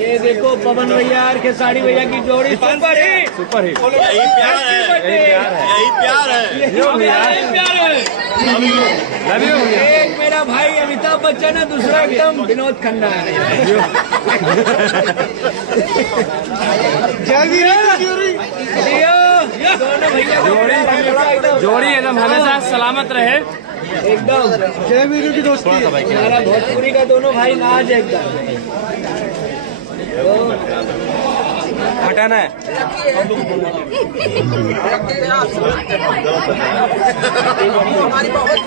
ये देखो पवन भैया और खेसारी भैया की जोड़ी सुपर हिट। Super hit. यही प्यार है, यही प्यार है, यही प्यार है। एक मेरा भाई अमिताभ बच्चन है, दूसरा एकदम विनोद खन्ना है। दोनों भैया जोड़ी एकदम हमेशा सलामत रहे। एकदम जय वीरू की दोस्ती। हमारा भोजपुरी का दोनों भाई नाज एकदम हटाना है। हमारी बहुत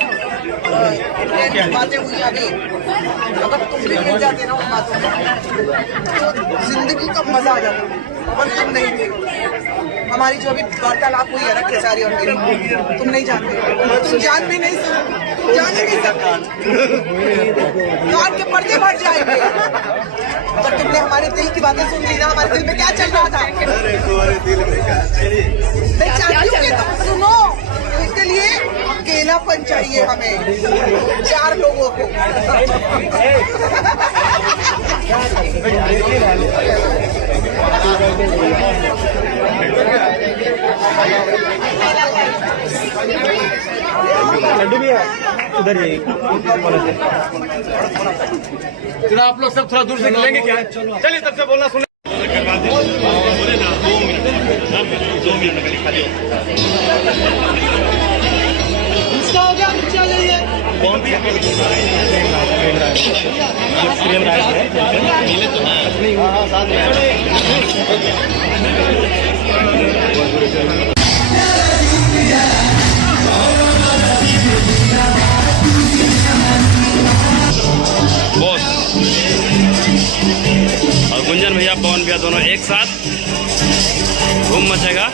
बातें हुई अभी, अगर तुम भी मिल जाते ना उन बातों में तो जिंदगी का मजा आ जाता। और तुम नहीं थे, हमारी जो अभी वार्तालाप हुई है ना खेसारी और मेरी, तुम नहीं जानते, तुम जान भी नहीं सकते, जान ही नहीं सकते। कान के पर्दे फट जाएंगे। जब तुमने हमारे दिल की बातें सुन ली ना, हमारे दिल में क्या चल रहा था, मैं चाहती हूँ कि तुम सुनो। इसके लिए अकेलापन चाहिए हमें, 4 लोगों को। लड्डू भी है उधर ही। चलो आप लोग सब थोड़ा दूर से लेंगे क्या? चलिए तब से बोलना सुने। बोले ना 2 मिनट खाली इसका हो गया, नीचे आ जाइए। कौन सी मिले तो नहीं, साथ में बॉस और गुंजन भैया पवन भैया दोनों एक साथ धूम मचेगा।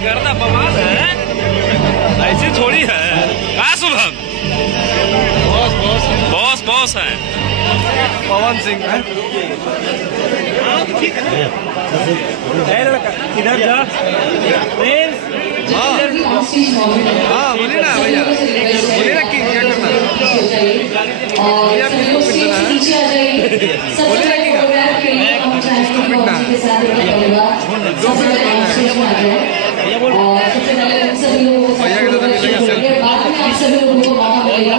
गर्दा बवाल है, ऐसी थोड़ी है। कहा शुभम बॉस है पवन सिंह है। इधर जा। हाँ बोलिए ना भैया, बोलिए ना कि क्या करना है। भैया किसको पिटना है, बोलिए ना कि किसको पिटना है। 2 मिनट सबसे पहले सभी लोगों को बाद में आप सभी लोगों को मौका मिलेगा।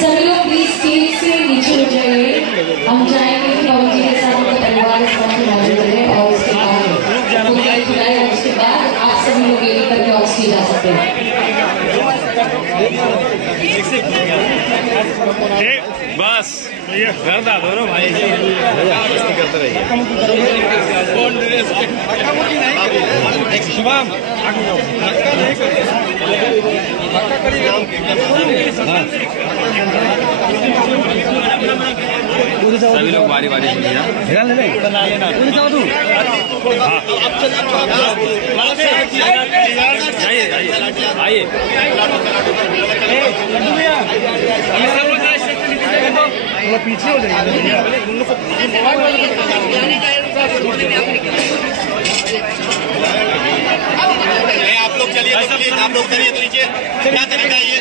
सभी लोग प्लीज स्टेज से नीचे हो जाइए। हम चाहेंगे कि पवन जी के साथ उनका परिवार इस वक्त मौजूद रहे और उसके बाद आप सभी लोग एक करके ऑफ किए जा सकते हैं। बस गर्दा दोनों भाई करते रहिए। शुभम सभी लोग बारी बारी से आइए पीछे हो जाएगी। आप लोग चलिए, आप लोग करिए नीचे, क्या तरीका है ये?